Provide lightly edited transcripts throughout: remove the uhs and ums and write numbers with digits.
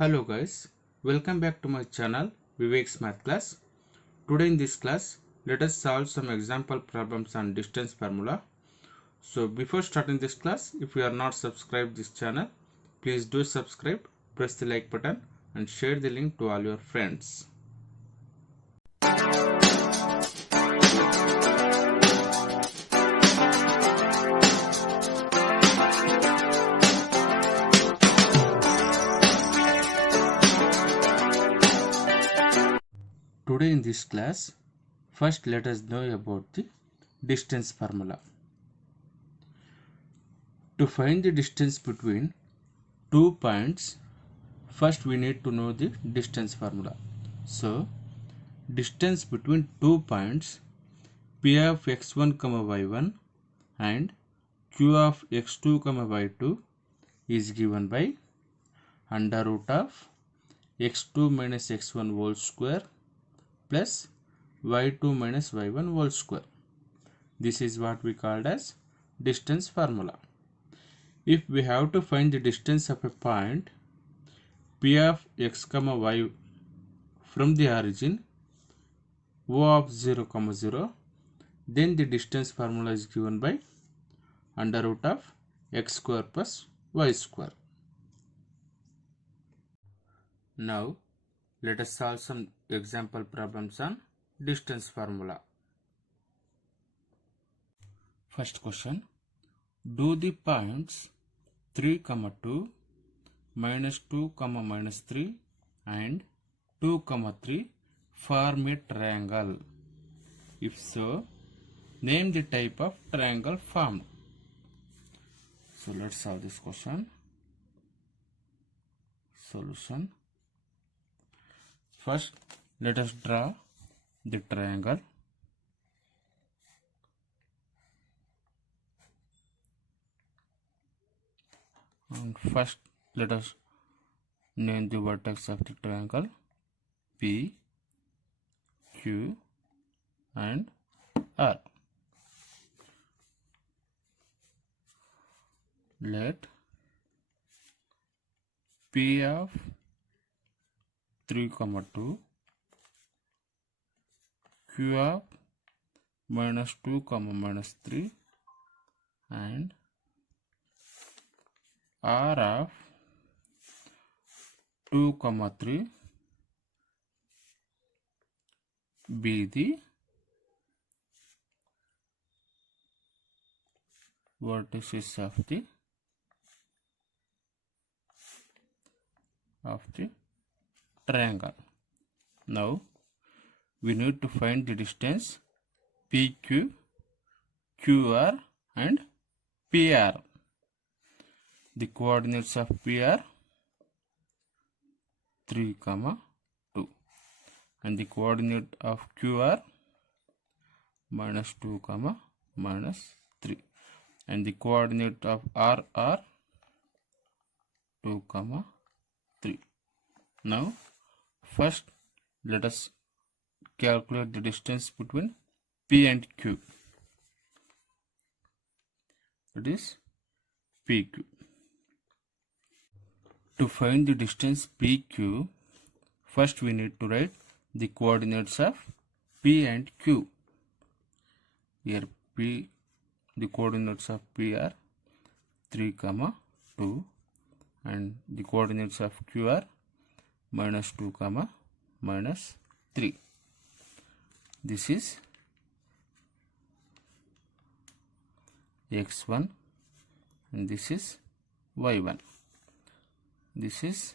Hello guys, welcome back to my channel Vivek's Math Class. Today in this class, let us solve some example problems on distance formula. So before starting this class, if you are not subscribed this channel, please do subscribe, press the like button and share the link to all your friends. Today in this class, first let us know about the distance formula. To find the distance between 2 points, first we need to know the distance formula. So, distance between 2 points P of x1, y1 and Q of x2, y2 is given by under root of x2 minus x1 whole square plus y2 minus y1 whole square. This is what we called as distance formula. If we have to find the distance of a point P of x, y from the origin O of 0, 0, then the distance formula is given by under root of x square plus y square. Now, let us solve some example problems on distance formula. First question. Do the points 3, 2, minus 2, minus 3 and 2, 3 form a triangle? If so, name the type of triangle formed. So let's solve this question. Solution. First, let us draw the triangle. And first, let us name the vertex of the triangle P, Q and R. Let P of 3, 2, Q of minus 2, minus 3 and R of 2, 3 be the vertices of the triangle. Now we need to find the distance PQ, QR and PR. The coordinates of PR 3, 2 and the coordinate of QR minus 2, minus 3 and the coordinate of RR 2, 3. Now first let us calculate the distance between P and Q. That is PQ. To find the distance PQ, first we need to write the coordinates of P and Q. Here P, the coordinates of P are 3, 2 and the coordinates of Q are minus 2, minus 3. This is x1 and this is y1. This is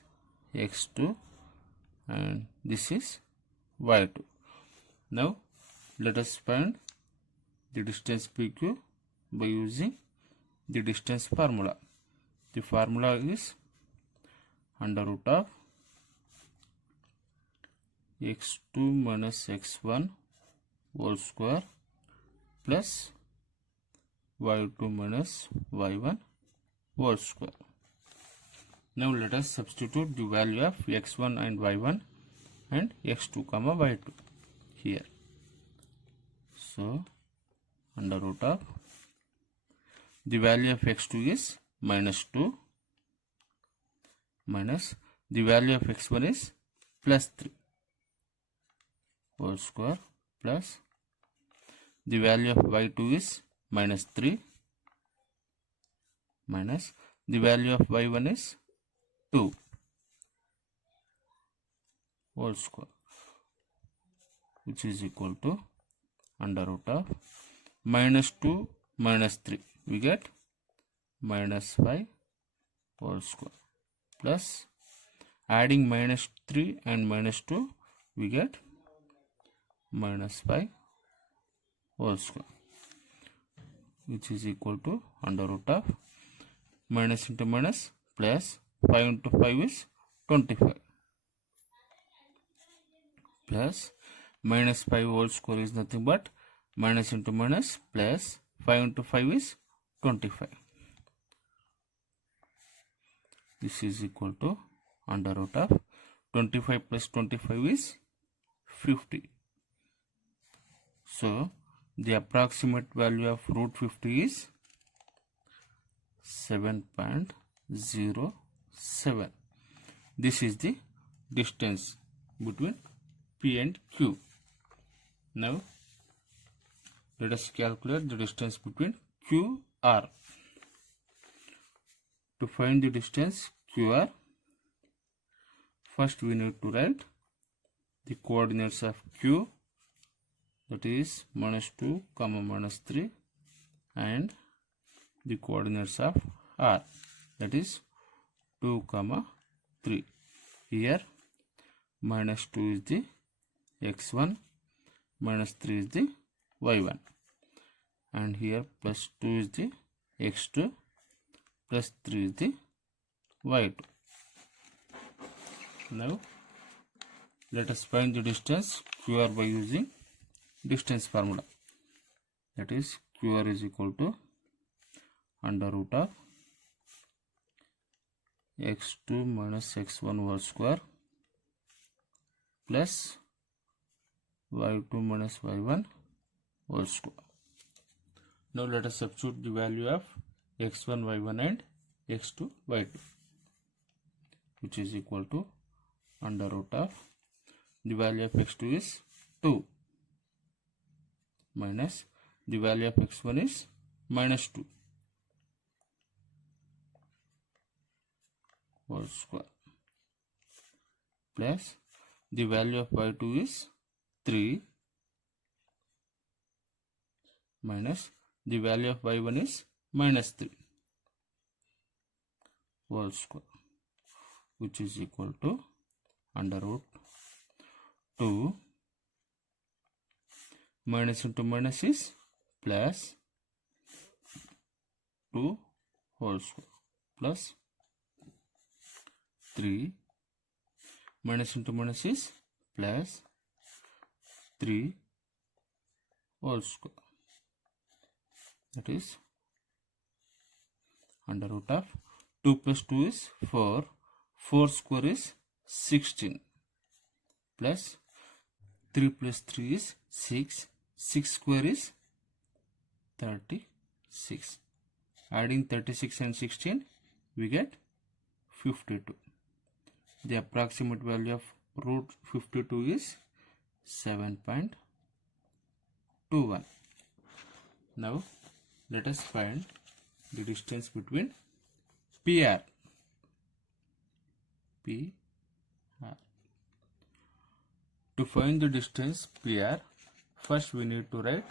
x2 and this is y2. Now let us find the distance PQ by using the distance formula. The formula is under root of x2 minus x1 whole square plus y2 minus y1 whole square. Now let us substitute the value of x1 and y1 and x2, y2 here. So under root of the value of x2 is minus 2 minus the value of x1 is plus 3 whole square plus the value of y2 is minus 3 minus the value of y1 is 2 whole square, which is equal to under root of minus 2 minus 3, we get minus 5 whole square plus adding minus 3 and minus 2, we get minus 5 whole square, which is equal to under root of minus into minus plus 5 into 5 is 25 plus minus 5 whole square is nothing but minus into minus plus 5 into 5 is 25. This is equal to under root of 25 plus 25 is 50. So the approximate value of root 50 is 7.07. This is the distance between P and Q. Now let us calculate the distance between QR. To find the distance QR, first we need to write the coordinates of Q, that is minus 2 comma minus 3, and the coordinates of R, that is 2 comma 3. Here minus 2 is the x1, minus 3 is the y1, and here plus 2 is the x2, plus 3 is the y2. Now let us find the distance QR by using distance formula, that is QR is equal to under root of x2 minus x1 whole square plus y2 minus y1 whole square. Now let us substitute the value of x1 y1 and x2 y2, which is equal to under root of the value of x2 is 2 minus the value of x1 is minus 2 whole square plus the value of y2 is 3 minus the value of y1 is minus 3 whole square, which is equal to under root 2 minus into minus is plus 2 whole square plus 3 minus into minus is plus 3 whole square, that is under root of 2 plus 2 is 4, 4 square is 16 plus 3 plus 3 is 6, 6 square is 36. Adding 36 and 16, we get 52. The approximate value of root 52 is 7.21. Now let us find the distance between PR. To find the distance PR, first we need to write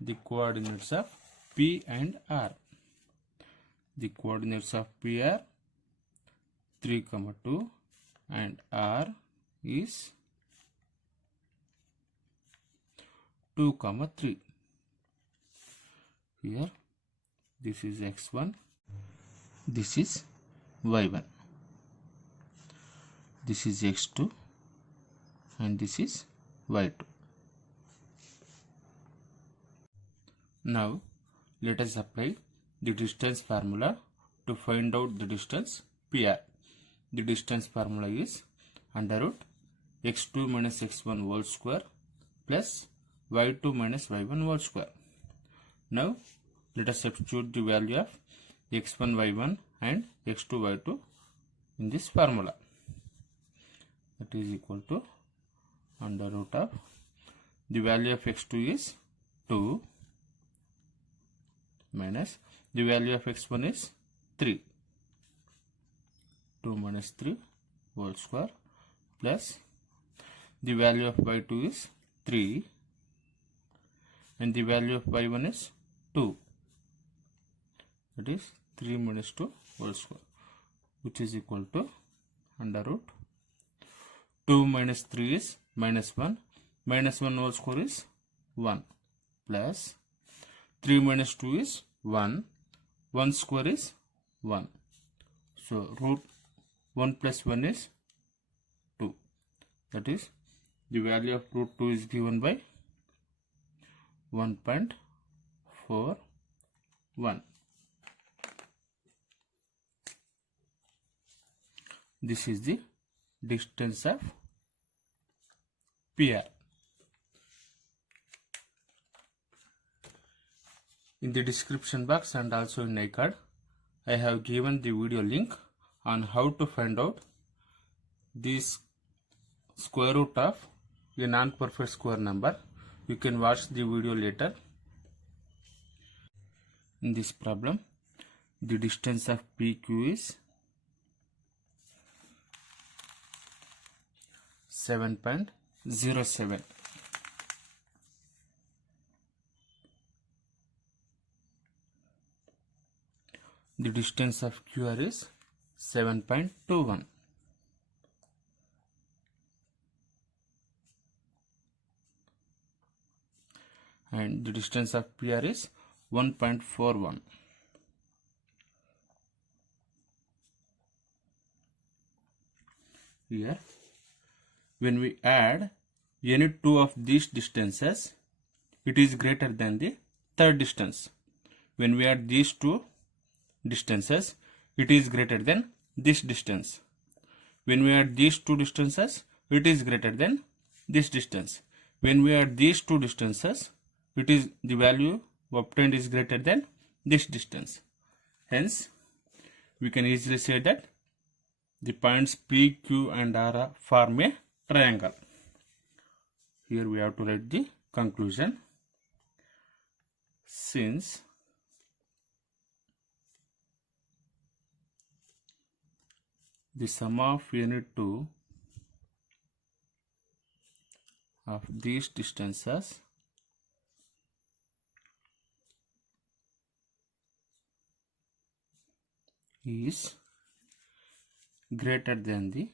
the coordinates of P and R. The coordinates of PR 3, 2 and R is 2, 3. Here this is x1, this is y1, this is x2 and this is y2. Now let us apply the distance formula to find out the distance PR. The distance formula is under root x2 minus x1 whole square plus y2 minus y1 whole square. Now let us substitute the value of x1 y1 and x2 y2 in this formula. that is equal to under root of the value of x2 is 2 minus the value of x1 is 3. 2 minus 3 whole square plus the value of y2 is 3 and the value of y1 is 2. That is 3 minus 2 whole square, which is equal to under root 2 minus 3 is minus 1. Minus 1 whole square is 1 plus 3 minus 2 is 1. 1 square is 1. So root 1 plus 1 is 2. That is the value of root 2 is given by 1.41. This is the distance of PR. In the description box and also in iCard, I have given the video link on how to find out this square root of a non-perfect square number. You can watch the video later. In this problem, the distance of PQ is 7.07. The distance of QR is 7.21. And the distance of PR is 1.41. Here, when we add any two of these distances, it is greater than the third distance. When we add these two distances, it is greater than this distance. When we add these two distances, it is greater than this distance. When we add these two distances, it is the value obtained is greater than this distance. Hence, we can easily say that the points P, Q and R form a triangle. Here we have to write the conclusion. Since the sum of any two of these distances is greater than the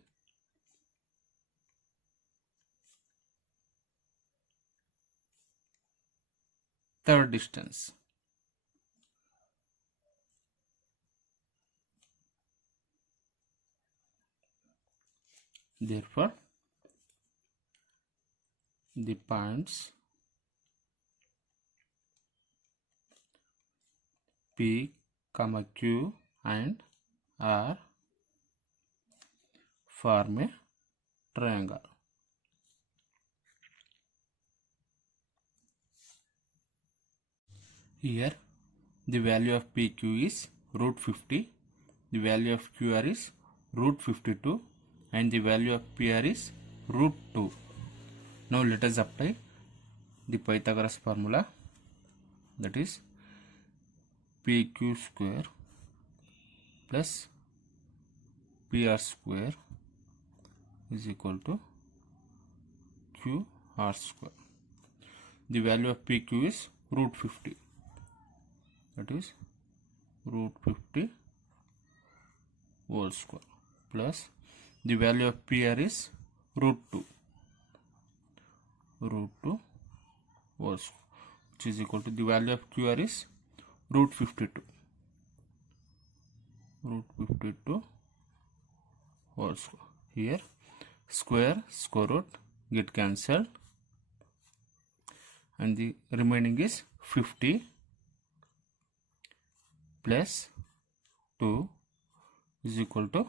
third distance. Therefore, the points P, Q and R form a triangle. Here, the value of PQ is root 50, the value of QR is root 52 and the value of PR is root 2. Now let us apply the Pythagoras formula, that is PQ square plus PR square is equal to QR square. The value of PQ is root 50, that is root 50 whole square plus the value of PR is root 2 whole square, which is equal to the value of QR is root 52 whole square. Here square root get cancelled and the remaining is 50 plus 2 is equal to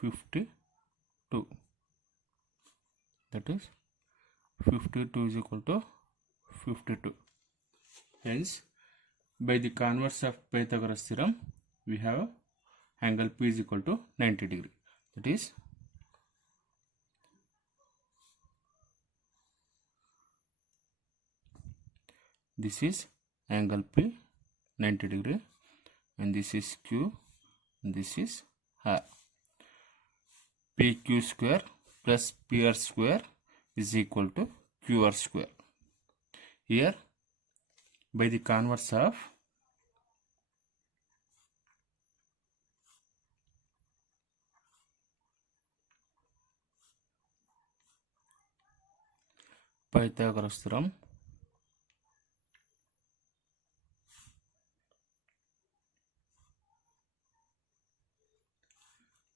52. That is 52 is equal to 52. Hence, by the converse of Pythagoras theorem, we have angle P is equal to 90 degree. That is This is angle P 90 degree, and this is Q, and this is R. PQ square plus PR square is equal to QR square. Here, by the converse of Pythagoras theorem,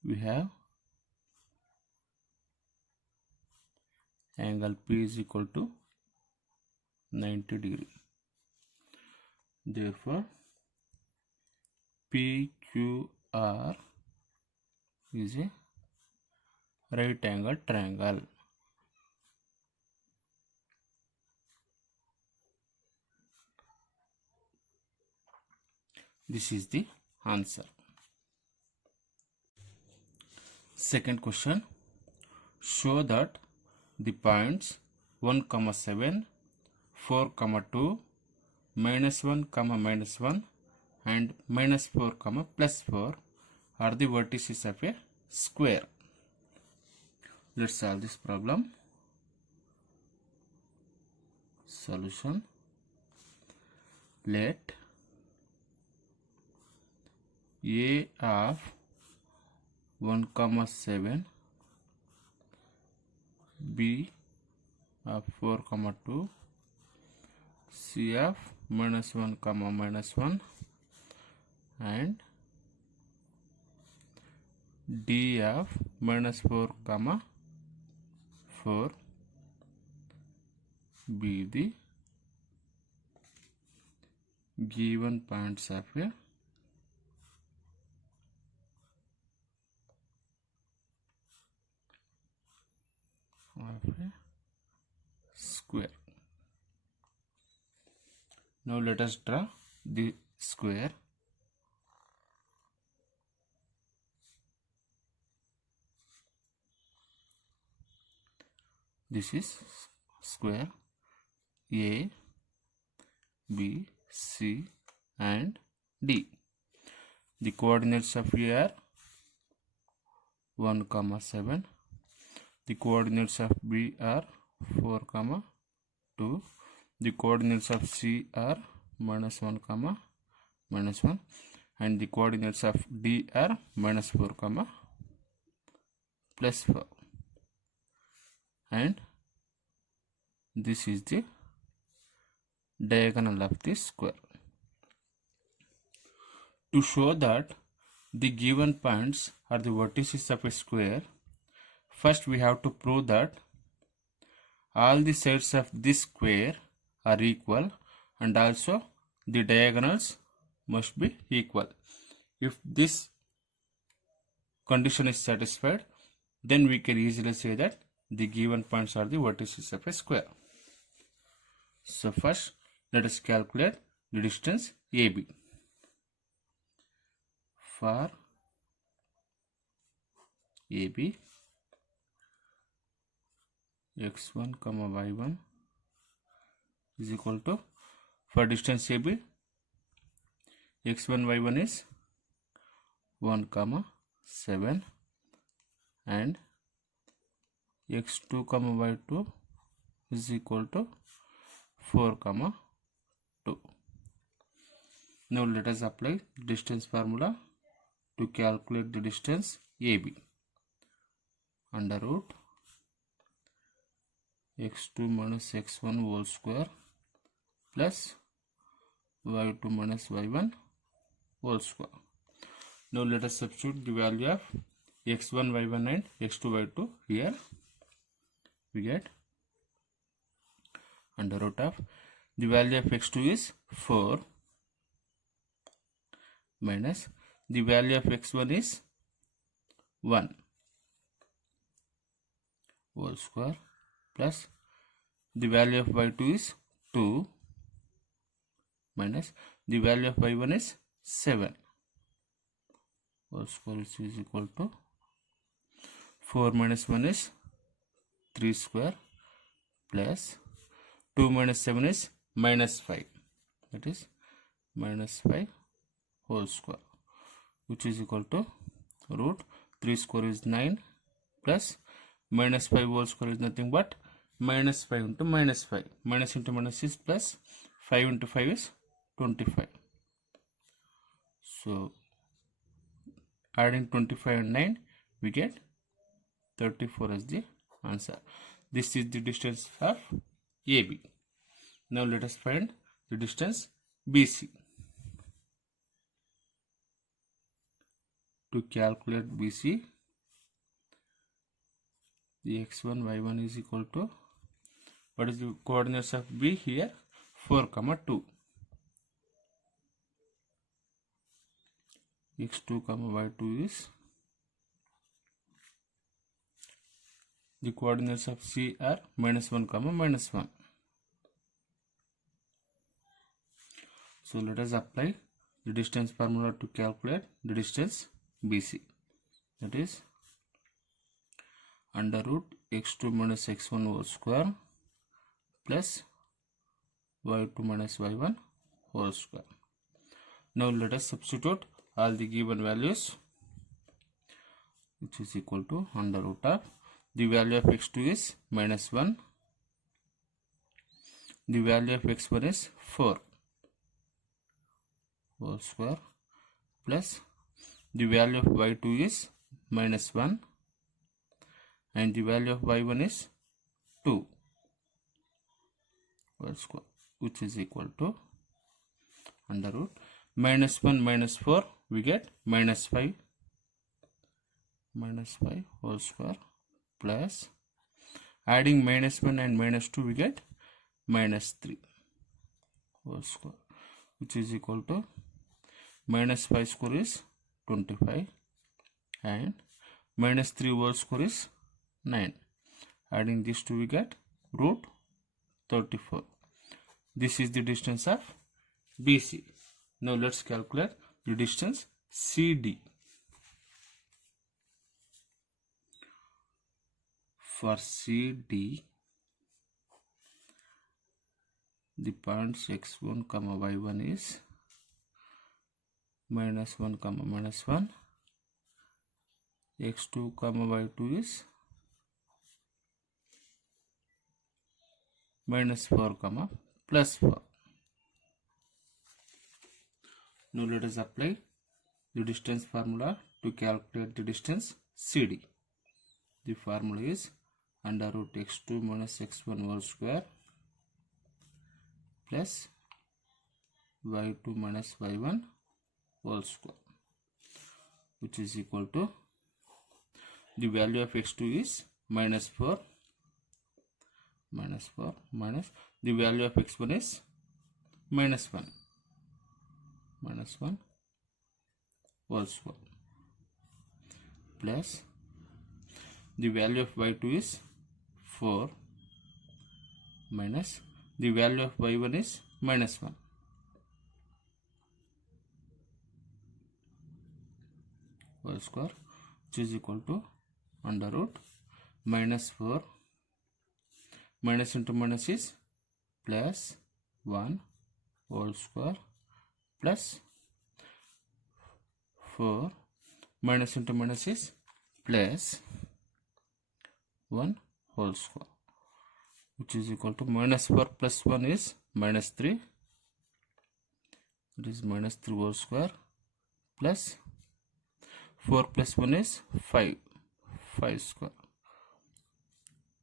we have angle P is equal to 90 degree. Therefore, PQR is a right angle triangle. This is the answer. Second question. Show that the points 1, 7, 4, 2, -1, -1 and -4, +4 are the vertices of a square. Let's solve this problem. Solution. Let A of 1, 7, B of 4, 2, C of -1, -1 and D of -4, 4 be the given points of a square. Now let us draw the square. This is square A, B, C and D. The coordinates of A are 1, 7. The coordinates of B are 4, 2. The coordinates of C are -1, -1 and the coordinates of D are -4, +4. And this is the diagonal of this square. To show that the given points are the vertices of a square, first we have to prove that all the sides of this square are equal and also the diagonals must be equal. If this condition is satisfied, then we can easily say that the given points are the vertices of a square. So first let us calculate the distance AB. For AB, x1, y1 is equal to, for distance AB, x1, y1 is 1, 7 and x2, y2 is equal to 4, 2. Now let us apply distance formula to calculate the distance AB. Under root x2 minus x1 whole square plus y2 minus y1 whole square. Now let us substitute the value of x1, y1 and x2, y2 here. We get under root of the value of x2 is 4 minus the value of x1 is 1 whole square plus the value of y2 is 2 minus the value of y1 is 7 whole square is equal to 4 minus 1 is 3 square plus 2 minus 7 is -5. that is minus 5 whole square, which is equal to root 3 square is 9 plus minus 5 whole square is nothing but minus 5 into minus 5. Minus into minus is plus, 5 into 5 is 25. So adding 25 and 9 we get 34 as the answer. This is the distance of AB. Now let us find the distance BC. To calculate BC, the x1 y1 is equal to, what is the coordinates of B here? 4 comma 2. x2 comma y2 is, the coordinates of C are minus 1 comma minus 1. So let us apply the distance formula to calculate the distance BC. That is under root x2 minus x1 whole square plus y2 minus y1 whole square. Now let us substitute all the given values, which is equal to under root of, the value of x2 is minus 1, the value of x1 is 4 whole square plus the value of y2 is minus 1 and the value of y1 is 2 whole square, which is equal to under root minus 1 minus 4 we get minus 5 whole square plus adding minus 1 and minus 2 we get minus 3 whole square, which is equal to minus 5 square is 25 and minus 3 whole square is 9. Adding these two we get root 34. This is the distance of BC. Now let's calculate the distance CD. For CD, the points x1 comma y1 is minus 1 comma minus 1, x2 comma y2 is minus 4 comma plus 4. Now let us apply the distance formula to calculate the distance CD. The formula is under root x2 minus x1 whole square plus y2 minus y1 whole square, which is equal to, the value of x2 is minus 4 minus the value of x1 is minus 1 whole square plus the value of y2 is 4 minus the value of y1 is minus 1 whole square, which is equal to under root minus 4 minus into minus is plus 1 whole square plus 4 minus into minus is plus 1 whole square, which is equal to minus 4 plus 1 is minus 3. It is minus 3 whole square plus 4 plus 1 is 5 square,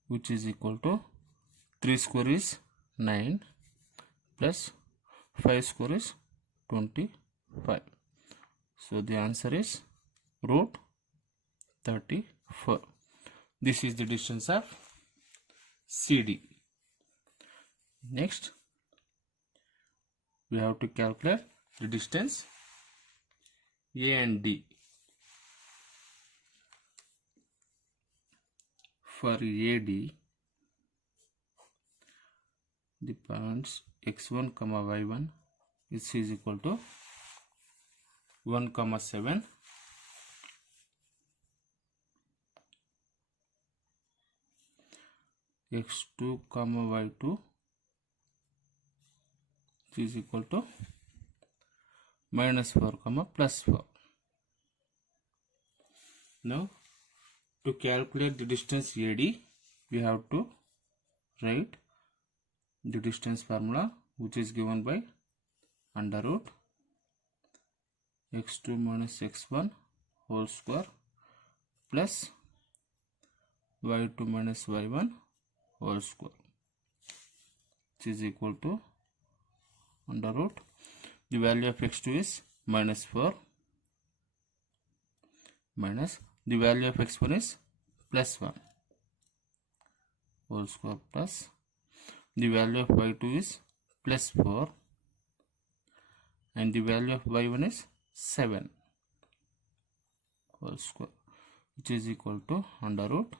which is equal to 3 square is 9 plus 5 square is 25. So the answer is root 34. This is the distance of CD. Next, we have to calculate the distance A and D. For AD, the points x1 comma y1 is equal to 1 comma 7, x2 comma y2 which is equal to minus 4 comma plus 4. Now to calculate the distance AD, we have to write the distance formula, which is given by under root x2 minus x1 whole square plus y2 minus y1 whole square, which is equal to under root, the value of x2 is minus 4 minus the value of x1 is plus 1 whole square plus the value of y2 is plus 4 and the value of y1 is 7 whole square, which is equal to under root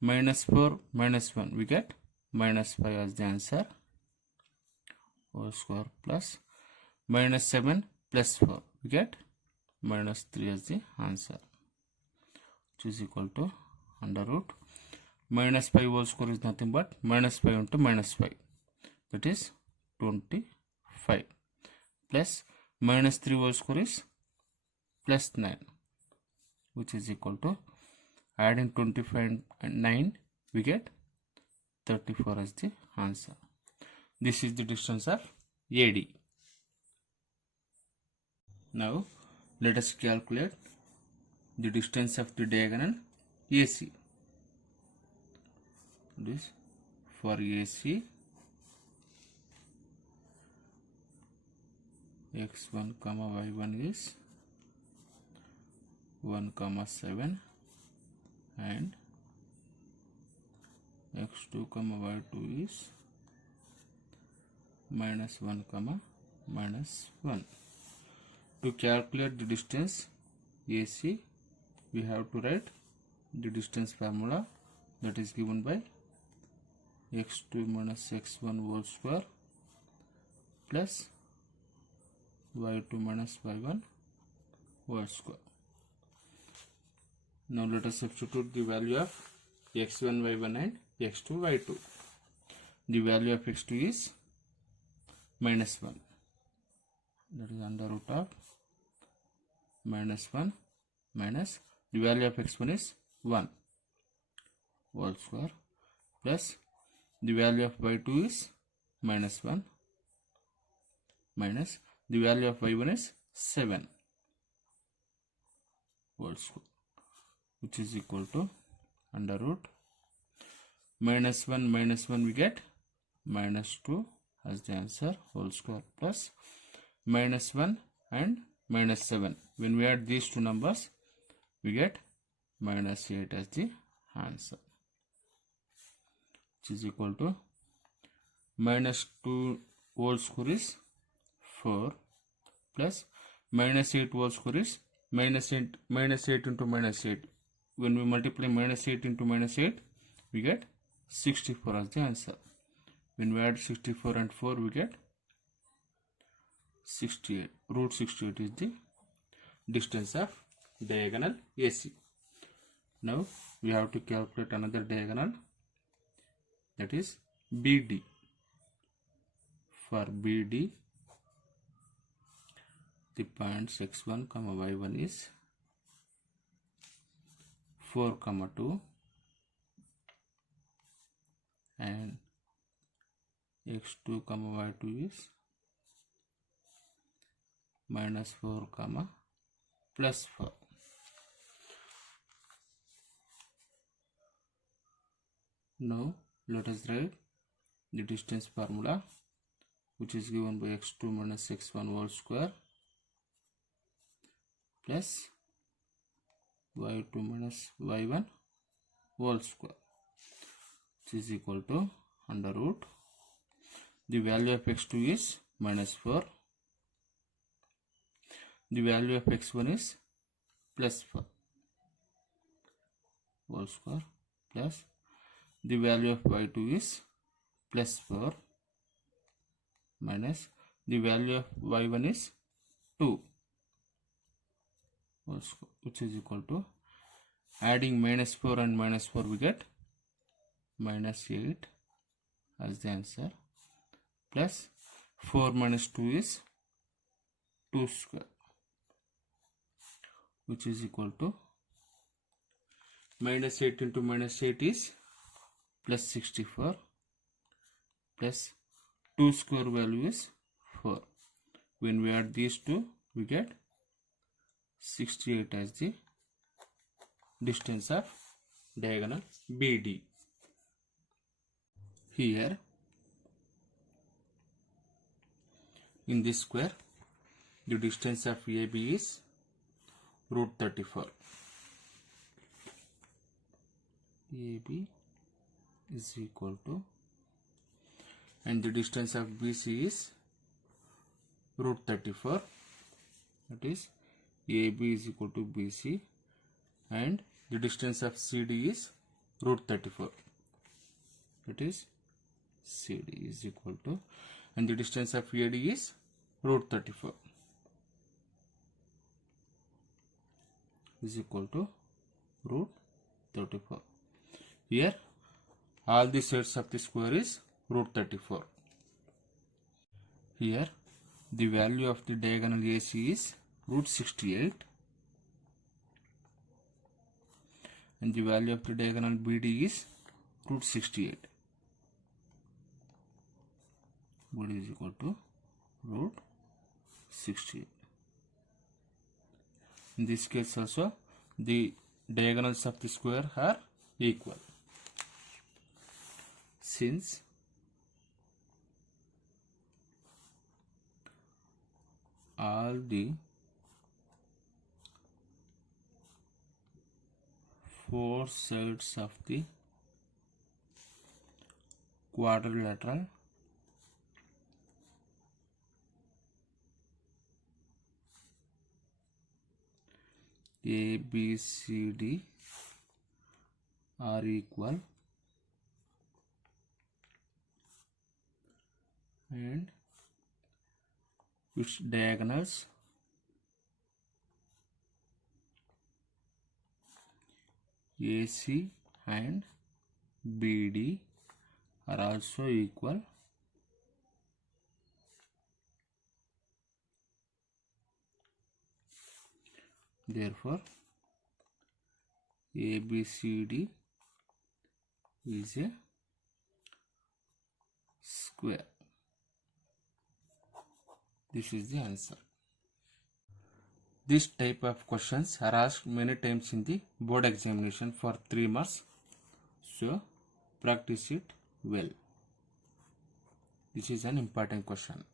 minus 4 minus 1, we get minus 5 as the answer whole square plus minus 7 plus 4, we get minus 3 as the answer, which is equal to under root minus 5 whole square is nothing but minus 5 into minus 5, that is 25 plus minus 3 whole square is plus 9, which is equal to adding 25 and 9, we get 34 as the answer. This is the distance of AD. Now let us calculate the distance of the diagonal AC. This for AC, x1 comma y1 is 1 comma 7 and x2 comma y2 is minus 1 comma minus 1. To calculate the distance AC, we have to write the distance formula, that is given by x2 minus x1 whole square plus y2 minus y1 whole square. Now let us substitute the value of x1 y1 and x2 y2. The value of x2 is minus 1, that is under root of minus 1 minus the value of x1 is 1 whole square plus the value of y2 is minus 1 minus the value of y1 is 7 whole square, which is equal to under root minus 1 we get minus 2 as the answer whole square plus minus 1 and minus 7. When we add these two numbers, we get minus 8 as the answer, which is equal to minus 2 whole square is 4 plus minus 8 whole square is minus 8 into minus 8. When we multiply minus 8 into minus 8, we get 64 as the answer. When we add 64 and 4, we get 68. Root 68 is the distance of diagonal AC. Now we have to calculate another diagonal, that is BD. For BD, the points x1 comma y1 is 4 comma 2 and x2 comma y2 is minus 4 comma plus 4. Now let us write the distance formula, which is given by x2 minus x1 whole square plus y2 minus y1 whole square, which is equal to under root the value of x2 is minus 4, the value of x1 is plus 4 whole square plus the value of y2 is plus 4 minus the value of y1 is 2 whole square, which is equal to adding minus 4 and minus 4, we get minus 8 as the answer plus 4 minus 2 is 2 square, which is equal to minus 8 into minus 8 is plus 64, plus 2 square value is 4. When we add these two, we get 68 as the distance of diagonal BD. Here in this square, the distance of AB is root 34. AB is equal to, and the distance of BC is root 34. That is AB is equal to BC, and the distance of CD is root 34. That is CD is equal to, and the distance of AD is root 34 is equal to root 34. Here all the sides of the square is root 34. Here the value of the diagonal AC is root 68, and the value of the diagonal BD is root 68. BD is equal to root 68. In this case also, the diagonals of the square are equal. Since all the four sides of the quadrilateral ABCD are equal, and its diagonals AC and BD are also equal. Therefore, ABCD is a square. This is the answer. This type of questions are asked many times in the board examination for 3 marks. So, practice it well. This is an important question.